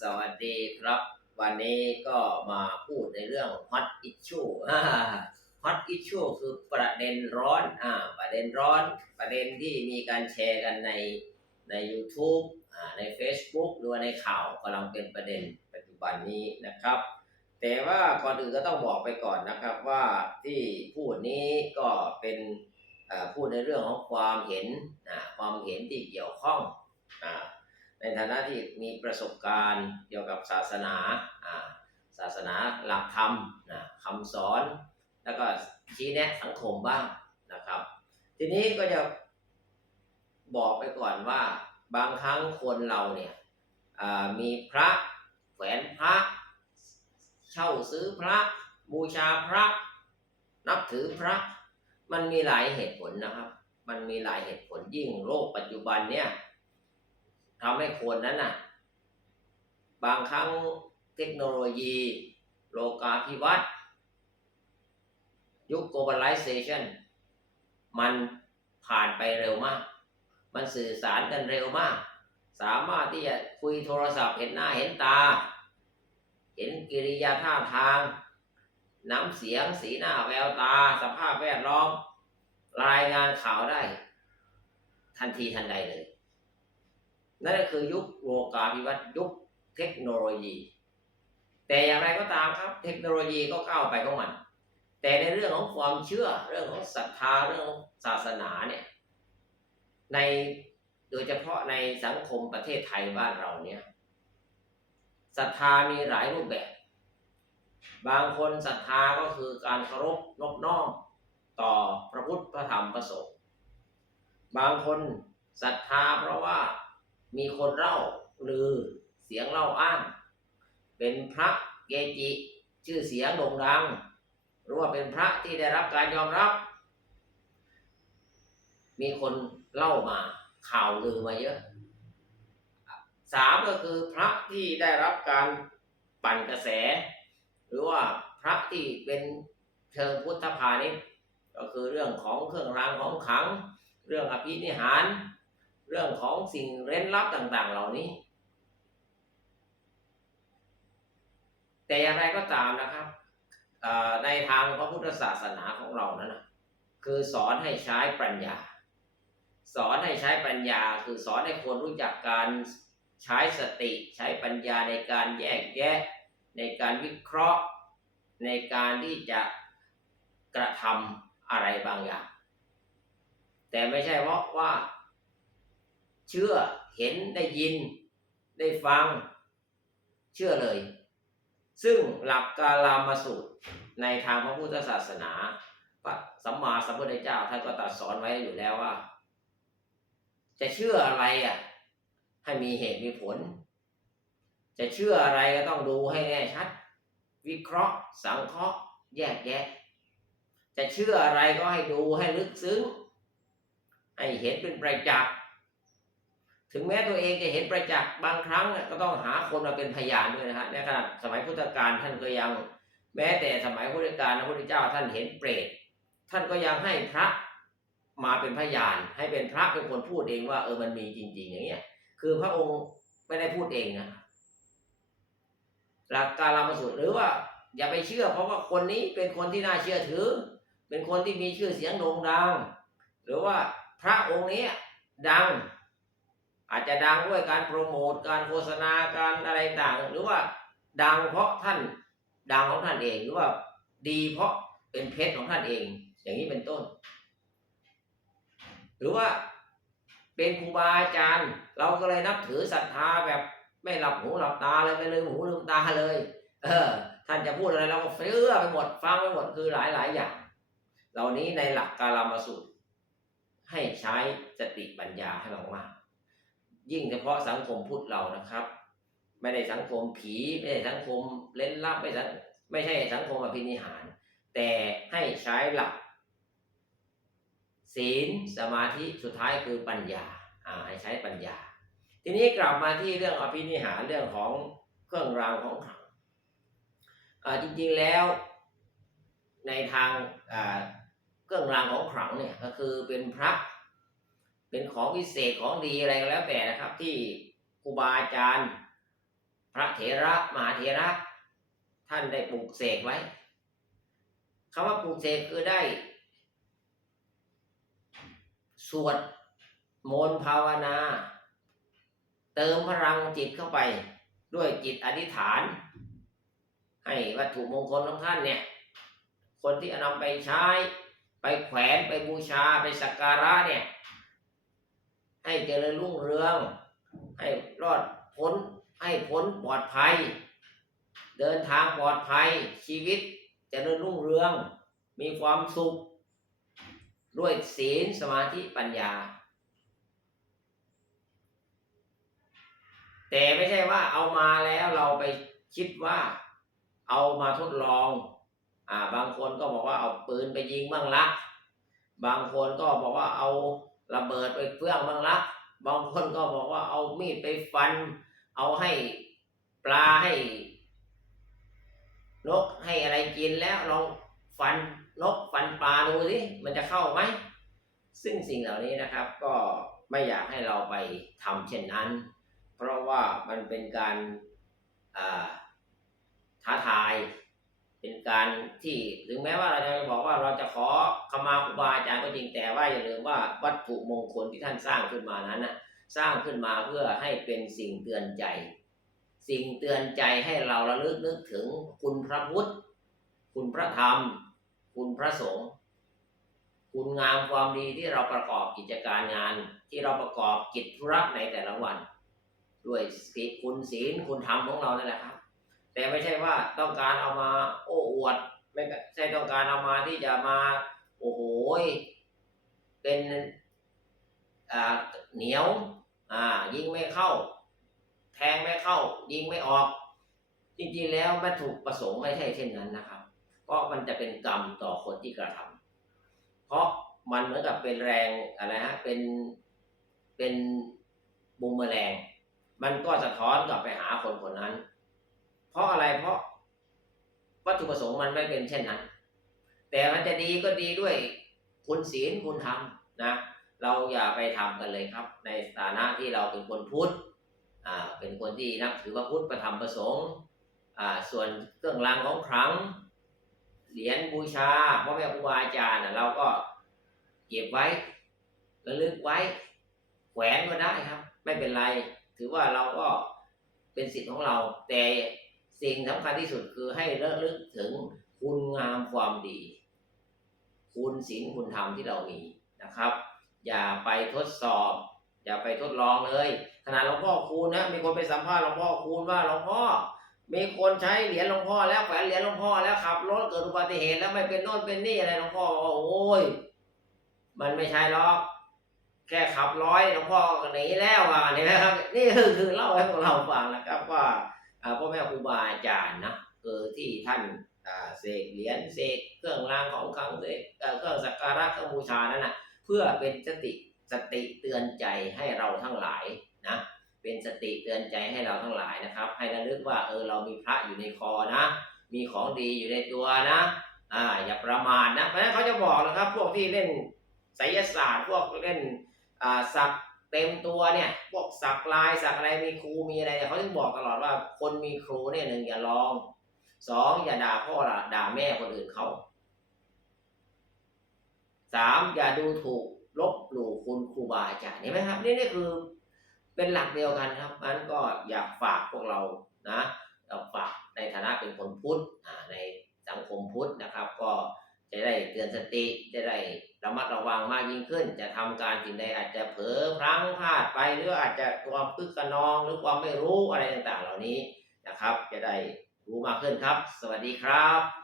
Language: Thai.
สวัสดีครับ วันนี้ก็มาพูดในเรื่อง hot issue อ่า hot issue คือประเด็นร้อนอ่าประเด็นร้อน ประเด็นที่มีการแชร์กันในใน YouTube อ่าใน Facebook หรือว่าในข่าวกำลังเป็นประเด็นปัจจุบันนี้นะครับ แต่ว่าก่อนอื่นก็ต้องบอกไปก่อนนะครับว่าที่พูดนี้ก็เป็นพูดในเรื่องของความเห็นความเห็นที่เกี่ยวข้องอ ในฐานะที่มีประสบการณ์เกี่ยวกับศาสนาศาสนาหลักธรรมนะคำสอน แล้วก็ชี้แนะสังคมบ้างนะครับ ทีนี้ก็จะบอกไปก่อนว่าบางครั้งคนเราเนี่ยมีพระแขวนพระ เช่าซื้อพระ บูชาพระ นับถือพระ มันมีหลายเหตุผลนะครับ มันมีหลายเหตุผลยิ่งโลกปัจจุบันเนี่ย ทำให้คนนั้นน่ะ บางครั้งเทคโนโลยี โลกาภิวัตน์ยุค globalization มันผ่านไปเร็วมาก มันสื่อสารกันเร็วมาก สามารถที่จะคุยโทรศัพท์เห็นหน้าเห็นตา เห็นกิริยาท่าทาง น้ำเสียงสีหน้าแววตา สภาพแวดล้อม รายงานข่าวได้ ทันทีทันใดเลย นั่นก็คือยุคโลกาภิวัตน์ยุคเทคโนโลยี แต่อย่างไรก็ตามครับ เทคโนโลยีก็ก้าวไปของมัน แต่ในเรื่องของความเชื่อเรื่องของศรัทธาเรื่องของศาสนาเนี่ยในโดยเฉพาะในสังคมประเทศไทยบ้านเราเนี่ยศรัทธามีหลายรูปแบบ บางคนศรัทธาก็คือการเคารพนอบน้อมต่อพระพุทธพระธรรมพระสงฆ์บางคนศรัทธาเพราะว่า มีคนเล่าหรือเสียงเล่าอ้าง เป็นพระเกจิชื่อเสียงโด่งดัง หรือว่าเป็นพระที่ได้รับการยอมรับ มีคนเล่ามาข่าวลือมาเยอะสามก็คือพระที่ได้รับการปั่นกระแส หรือว่าพระที่เป็นเชิงพุทธพาณิชย์ก็คือเรื่องของเครื่องรางของขัง เรื่องอภินิหาร เรื่องของสิ่งเร้นลับต่าง ๆ เหล่านี้ แต่อย่างไรก็ตามนะครับในทางพระพุทธศาสนาของเรานั้นนะคือสอนให้ใช้ปัญญา สอนให้ใช้ปัญญา คือสอนให้คนรู้จักการใช้สติ ใช้ปัญญาในการแยกแยะ ในการวิเคราะห์ ในการที่จะกระทำอะไรบางอย่าง แต่ไม่ใช่เพราะว่า เชื่อเห็นได้ยิน ได้ฟัง เชื่อเลย ซึ่งหลักกาลามาสูตรในทางพระพุทธศาสนาพระสัมมาสัมพุทธเจ้าท่านก็ตรัสสอนไว้อยู่แล้วว่า จะเชื่ออะไรอะ ให้มีเหตุมีผล จะเชื่ออะไรก็ต้องดูให้แน่ชัด วิเคราะห์ สังเคราะห์ แยกแยะ จะเชื่ออะไรก็ให้ดูให้ลึกซึ้งให้เห็นเป็นประจักษ์ ถึงแม้ตัวเองจะเห็นประจักษ์บางครั้งก็ต้องหาคนมาเป็นพยานด้วยนะฮะในขณะสมัยพุทธกาลท่านก็ยัง แม้แต่สมัยพุทธกาลพระพุทธเจ้าท่านเห็นเปรตท่านก็ยังให้พระมาเป็นพยาน ให้เป็นพระเป็นคนพูดเองว่าเออมันมีจริง ๆ อย่างเงี้ย คือพระองค์ไม่ได้พูดเองนะหลักการลามสูตรหรือว่า อย่าไปเชื่อ เพราะว่าคนนี้เป็นคนที่น่าเชื่อถือ เป็นคนที่มีชื่อเสียงโด่งดัง หรือว่าพระองค์นี้ดัง อาจจะดังด้วยการโปรโมทการโฆษณาการอะไรต่างหรือว่าดังเพราะท่านดังของท่านเองหรือว่าดีเพราะเป็นเพชรของท่านเอง อย่างนี้เป็นต้น หรือว่าเป็นครูบาอาจารย์ เราก็เลยนับถือศรัทธาแบบไม่หลับหูหลับตาเลยไม่ลืมหูลืมตาเลย เออ ท่านจะพูดอะไรเราก็เชื่อไปหมดฟังไปหมดคือหลายหลายอย่าง เหล่านี้ในหลักการามาสูตร ให้ใช้สติปัญญาให้มากๆ ยิ่งเฉพาะสังคมพุทธเรานะครับ ไม่ได้สังคมผีไม่ได้สังคมเล่นลับไม่ไม่ใช่สังคมอภินิหาร แต่ให้ใช้หลัก ศีลสมาธิสุดท้ายคือปัญญาอ่าให้ใช้ปัญญา ทีนี้กลับมาที่เรื่องอภินิหารเรื่องของเครื่องรางของขลังอ่าจริงๆแล้วในทางอ่าเครื่องรางของขลังเนี่ยก็คือเป็นพระ เป็นของวิเศษของดีอะไรก็แล้วแต่นะครับ ที่ครูบาอาจารย์ พระเถระมหาเถระ ท่านได้ปลูกเสกไว้คำว่าปลูกเสกคือได้ สวดมนต์ภาวนา เติมพลังจิตเข้าไป ด้วยจิตอธิษฐาน ให้วัตถุมงคลของท่านเนี่ย คนที่อนำไปใช้ ไปแขวนไปบูชาไปสักการะเนี่ย ให้เจริญรุ่งเรือง ให้รอดพ้น ให้พ้นปลอดภัย เดินทางปลอดภัย ชีวิตเจริญรุ่งเรือง มีความสุข ด้วยศีลสมาธิปัญญา แต่ไม่ใช่ว่าเอามาแล้วเราไปคิดว่าเอามาทดลอง อ่า บางคนก็บอกว่าเอาปืนไปยิงบ้างละ บางคนก็บอกว่าเอา ระเบิดไปเฟื่องบ้างละบางคนก็บอกว่าเอามีดไปฟัน เอาให้ปลาให้นกให้อะไรกินแล้วลองฟันนกฟันปลาดูสิมันจะเข้าไหม ซึ่งสิ่งเหล่านี้นะครับ ก็ไม่อยากให้เราไปทำเช่นนั้น เพราะว่ามันเป็นการท้าทาย เป็นการที่ถึงแม้ว่าเราจะบอกว่าเราจะขอขมาครูบาอาจารย์ก็จริงแต่ว่าอย่าลืมว่าวัตถุมงคลที่ท่านสร้างขึ้นมานั้นนะสร้างขึ้นมาเพื่อให้เป็นสิ่งเตือนใจ สิ่งเตือนใจให้เราระลึกนึกถึงคุณพระพุทธ คุณพระธรรม คุณพระสงฆ์คุณงามความดีที่เราประกอบกิจการงาน ที่เราประกอบกิจธุระในแต่ละวัน ด้วยคุณศีลคุณธรรมของเรานั่นแหละครับ แต่ไม่ใช่ว่าต้องการเอามาโอ้อวด ไม่ใช่ต้องการเอามาที่จะมา โอ้โหเป็นอ่าเหนียวอ่ายิงไม่เข้า แทงไม่เข้า ยิงไม่ออก จริงๆแล้ววัตถุประสงค์ไม่ใช่เช่นนั้นนะครับ เพราะมันจะเป็นกรรมต่อคนที่กระทำเพราะมันเหมือนกับเป็นแรงอะไรฮะเป็นเป็นบูมเมอแรงมันก็สะท้อนกลับไปหาคนคนนั้น เพราะอะไรเพราะวัตถุประสงค์มันไม่เป็นเช่นนั้น แต่มันจะดีก็ดีด้วยคุณศีลคุณธรรมนะ เราอย่าไปทำกันเลยครับ ในฐานะที่เราเป็นคนพุทธอ่าเป็นคนที่นับถือพระพุทธประธรรมประสงค์อ่าส่วนเครื่องรางของขลังเหรียญบูชาพ่อแม่ครูบาอาจารย์นเราก็เก็บไว้ระลึกไว้แขวนก็ได้ครับ ไม่เป็นไร ถือว่าเราก็เป็นสิทธิ์ของเราแต่ สิ่งสำคัญที่สุดคือให้ระลึกถึงคุณงามความดี คุณศีลคุณธรรมที่เรามีนะครับ อย่าไปทดสอบ อย่าไปทดลองเลย ขนาดหลวงพ่อคูณนะ มีคนไปสัมภาษณ์หลวงพ่อคูณว่าหลวงพ่อ มีคนใช้เหรียญหลวงพ่อแล้วแขวนเหรียญหลวงพ่อแล้วขับรถเกิดอุบัติเหตุแล้วไม่เป็นโน่นเป็นนี่อะไรหลวงพ่อบอกว่าโอ้ยมันไม่ใช่หรอกแค่ขับร้อยหลวงพ่อหนีแล้วอะเห็นไหมครับนี่คือเล่าให้พวกเราฟังนะครับว่า พ่อแม่ครูบาอาจารย์นะคือที่ท่านเสกเหรียญเสกเครื่องรางของขลังเสกเอ่อเครื่องสักการะเครื่องบูชานั่นนะเพื่อเป็นสติสติเตือนใจให้เราทั้งหลายนะเป็นสติเตือนใจให้เราทั้งหลายนะครับ ให้ระลึกว่าเออเรามีพระอยู่ในคอนะ มีของดีอยู่ในตัวนะอ่าอย่าประมาทนะเพราะฉะนั้นเขาจะบอกนะครับ พวกที่เล่นไสยศาสตร์พวกเล่นอ่าสัก เต็มตัวเนี่ยพวกสักลายสักอะไรมีครูมีอะไรเนี่ยเขาถึงบอกตลอดว่าคนมีครูเนี่ยหนึ่งอย่าลองสองอย่าด่าพ่อละด่าแม่คนอื่นเขาสามอย่าดูถูกลบหลู่คุณครูบาอาจารย์เห็นไหมครับ นี่นี่คือเป็นหลักเดียวกันครับนั้นก็อยากฝากพวกเรานะเราฝากในฐานะเป็นคนพุทธในสังคมพุทธนะครับ ก็ จะได้เตือนสติจะได้ระมัดระวังมากยิ่งขึ้น จะทำการสิ่งใดอาจจะเผลอพลั้งพลาดไปหรืออาจจะความพึกกระนองหรือความไม่รู้อะไรต่างๆ เหล่านี้นะครับ จะได้รู้มากขึ้นครับ สวัสดีครับ